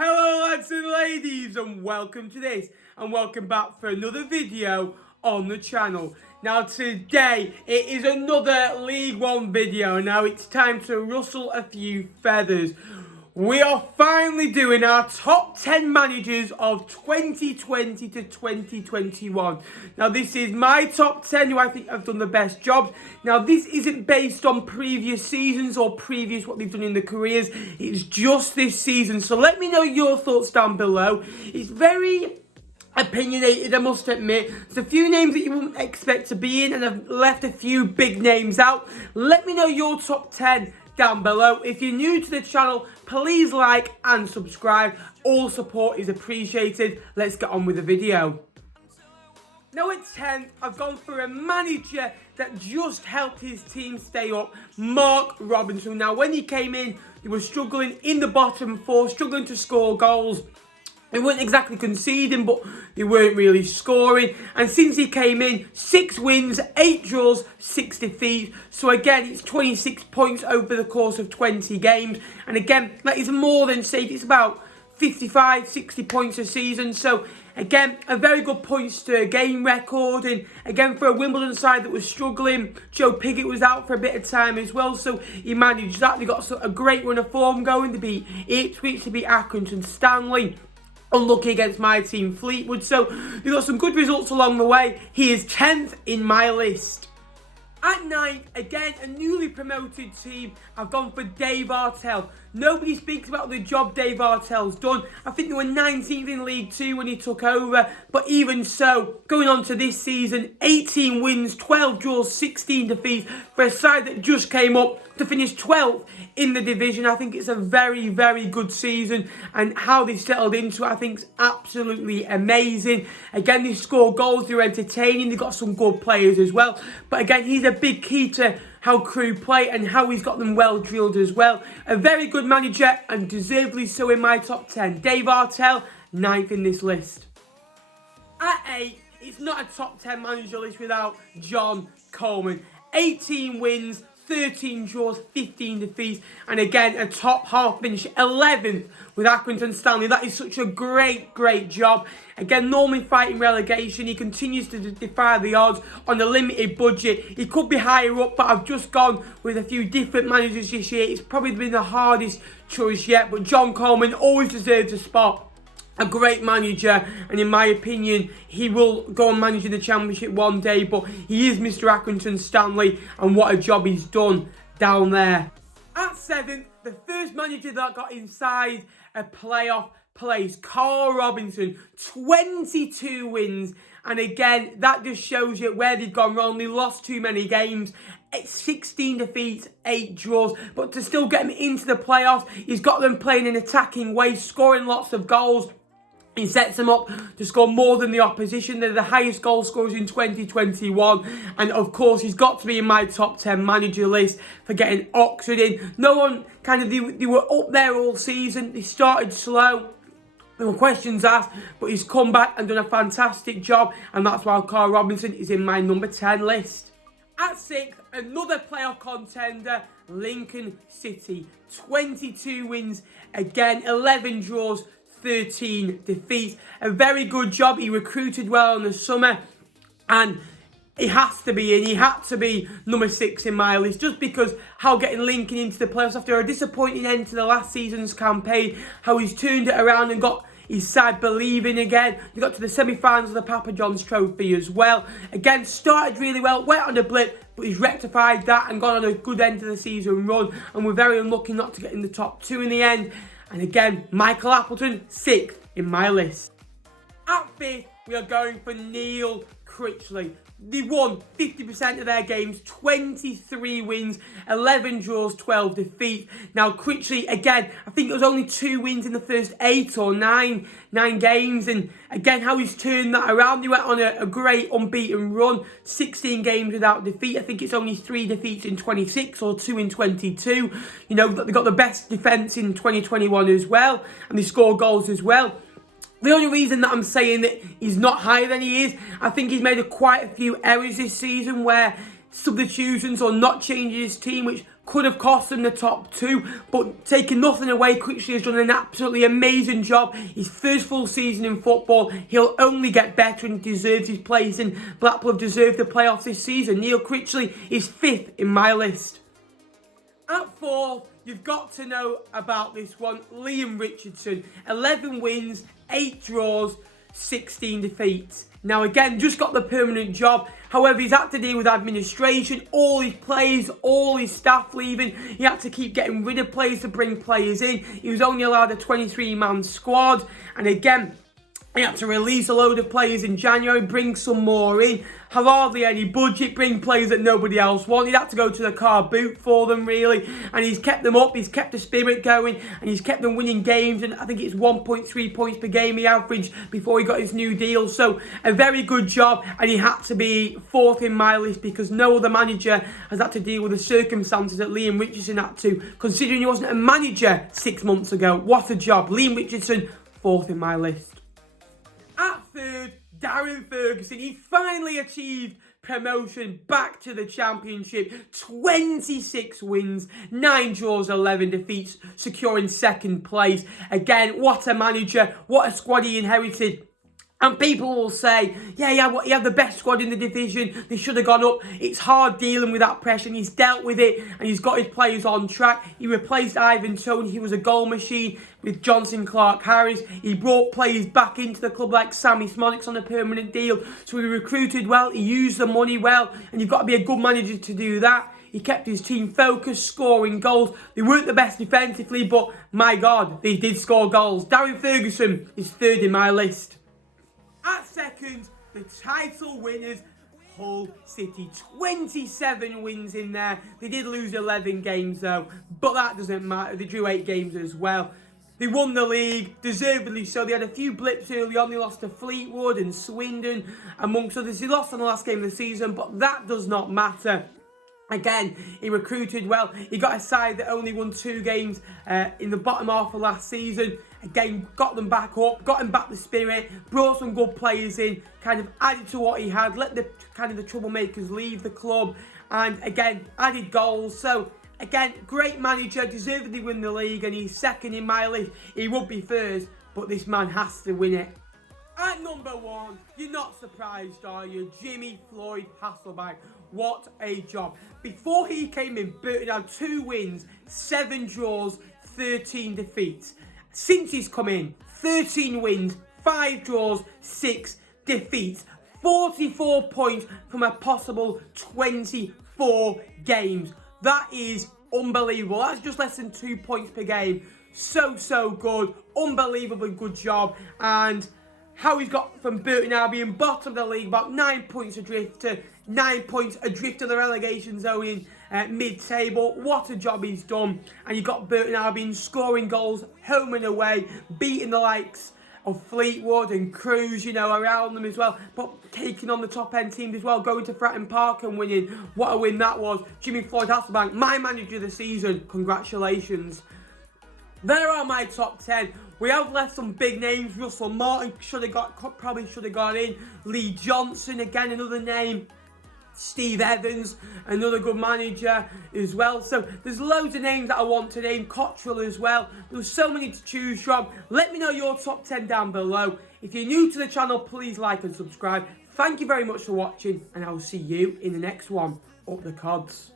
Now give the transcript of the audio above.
Hello lads and ladies, and welcome to this and welcome back for another video on the channel. Now today it is another League One video. Now it's time to rustle a few feathers. We are finally doing our top 10 managers of 2020 to 2021. Now this is my top 10 who I think have done the best jobs. Now this isn't based on previous seasons or previous what they've done in their careers. It's just this season. So let me know your thoughts down below. It's very opinionated, I must admit. There's a few names that you wouldn't expect to be in, and I've left a few big names out. Let me know your top 10 down below. If you're new to the channel, please like and subscribe. All support is appreciated. Let's get on with the video. Now at 10, I've gone for a manager that just helped his team stay up, Karl Robinson. Now when he came in, he was struggling in the bottom four, struggling to score goals. They weren't exactly conceding, but they weren't really scoring. And since he came in, 6 wins, 8 draws, 6 defeats. So again, it's 26 points over the course of 20 games. And again, that is more than safe. It's about 55, 60 points a season. So again, a very good points to game record. And again, for a Wimbledon side that was struggling, Joe Pigott was out for a bit of time as well. So he managed that. They got a great run of form going. To beat Ipswich, to beat Accrington Stanley. Unlucky against my team, Fleetwood. So they got some good results along the way. He is 10th in my list. At 9th, again, a newly promoted team. I've gone for Dave Artell. Nobody speaks about the job Dave Artell's done. I think they were 19th in League 2 when he took over. But even so, going on to this season, 18 wins, 12 draws, 16 defeats for a side that just came up to finish 12th in the division. I think it's a very, very good season. And how they settled into it, I think is absolutely amazing. Again, they score goals, they're entertaining. They've got some good players as well. But again, he's a big key to how Crew play and how he's got them well drilled as well. A very good manager and deservedly so in my top 10. Dave Artell, 9th in this list. At 8, it's not a top 10 manager list without John Coleman. 18 wins, 13 draws, 15 defeats, and again a top half finish, 11th with Accrington Stanley. That is such a great job. Again, normally fighting relegation, he continues to defy the odds on a limited budget. He could be higher up, but I've just gone with a few different managers this year. It's probably been the hardest choice yet, but John Coleman always deserves a spot. A great manager, and in my opinion, he will go and manage in the Championship one day, but he is Mr. Accrington Stanley, and what a job he's done down there. At 7th, the first manager that got inside a playoff place, Karl Robinson, 22 wins, and again, that just shows you where they've gone wrong. They lost too many games. 16 defeats, 8 draws, but to still get them into the playoffs, he's got them playing in attacking ways, scoring lots of goals. He sets them up to score more than the opposition. They're the highest goal scorers in 2021. And of course, he's got to be in my top 10 manager list for getting Oxford in. No one they were up there all season. They started slow. There were questions asked, but he's come back and done a fantastic job. And that's why Karl Robinson is in my number 10 list. At 6th, another playoff contender, Lincoln City. 22 wins, again, 11 draws, 13 defeats. A very good job. He recruited well in the summer, and he has to be in. He had to be number 6 in my list, just because how getting Lincoln into the playoffs after a disappointing end to the last season's campaign, how he's turned it around and got his side believing again. He got to the semi-finals of the Papa John's Trophy as well. Again, started really well, went on a blip, but he's rectified that and gone on a good end to the season run, and we're very unlucky not to get in the top 2 in the end. And again, Michael Appleton, 6th in my list. At 5th, we are going for Neil Critchley. They won 50% of their games, 23 wins, 11 draws, 12 defeats. Now, Critchley, again, I think it was only 2 wins in the first 8 or 9 games. And again, how he's turned that around. They went on a great unbeaten run, 16 games without defeat. I think it's only 3 defeats in 26 or 2 in 22. You know, they got the best defence in 2021 as well. And they score goals as well. The only reason that I'm saying that he's not higher than he is, I think he's made quite a few errors this season where substitutions or not changing his team, which could have cost him the top 2, but taking nothing away, Critchley has done an absolutely amazing job. His first full season in football, he'll only get better and deserves his place in. Blackpool have deserved the playoffs this season. Neil Critchley is 5th in my list. At 4th, you've got to know about this one, Liam Richardson. 11 wins, 8 draws, 16 defeats. Now again, just got the permanent job. However, he's had to deal with administration, all his players, all his staff leaving. He had to keep getting rid of players to bring players in. He was only allowed a 23-man squad. And again, he had to release a load of players in January, bring some more in, have hardly any budget, bring players that nobody else wanted. He had to go to the car boot for them, really. And he's kept them up, he's kept the spirit going, and he's kept them winning games. And I think it's 1.3 points per game he averaged before he got his new deal. So a very good job, and he had to be 4th in my list because no other manager has had to deal with the circumstances that Liam Richardson had to, considering he wasn't a manager 6 months ago. What a job. Liam Richardson, 4th in my list. At 3rd, Darren Ferguson. He finally achieved promotion back to the Championship. 26 wins, 9 draws, 11 defeats, securing 2nd place. Again, what a manager, what a squad he inherited. And people will say, yeah, he had the best squad in the division. They should have gone up. It's hard dealing with that pressure, and he's dealt with it, and he's got his players on track. He replaced Ivan Toney. He was a goal machine with Johnson Clark-Harris. He brought players back into the club like Sammy Smolix on a permanent deal. So he recruited well. He used the money well, and you've got to be a good manager to do that. He kept his team focused, scoring goals. They weren't the best defensively, but my God, they did score goals. Darren Ferguson is 3rd in my list. At 2nd, the title winners, Hull City. 27 wins in there. They did lose 11 games though, but that doesn't matter. They drew 8 games as well. They won the league, deservedly so. They had a few blips early on. They lost to Fleetwood and Swindon, amongst others. They lost on the last game of the season, but that does not matter. Again, he recruited well. He got a side that only won 2 games in the bottom half of last season. Again, got them back up, got him back the spirit, brought some good players in, kind of added to what he had, let the troublemakers leave the club, and again, added goals. So, again, great manager, deservedly win the league, and he's 2nd in my list. He would be 1st, but this man has to win it. At number 1, you're not surprised, are you? Jimmy Floyd Hasselbach. What a job. Before he came in, Burton had 2 wins, 7 draws, 13 defeats. Since he's come in, 13 wins, 5 draws, 6 defeats. 44 points from a possible 24 games. That is unbelievable. That's just less than 2 points per game. So good. Unbelievably good job. And how he's got from Burton Albion, bottom of the league, about 9 points adrift to 9 points adrift of the relegation zone in mid-table. What a job he's done. And you've got Burton Albion scoring goals home and away, beating the likes of Fleetwood and Cruz, around them as well, but taking on the top-end teams as well, going to Fratton Park and winning. What a win that was. Jimmy Floyd Hasselbach, my manager of the season. Congratulations. There are my top 10. We have left some big names. Russell Martin probably should have got in. Lee Johnson, again, another name. Steve Evans, another good manager as well. So there's loads of names that I want to name. Cottrell as well. There's so many to choose from. Let me know your top 10 down below. If you're new to the channel, please like and subscribe. Thank you very much for watching, and I will see you in the next one. Up the Cods.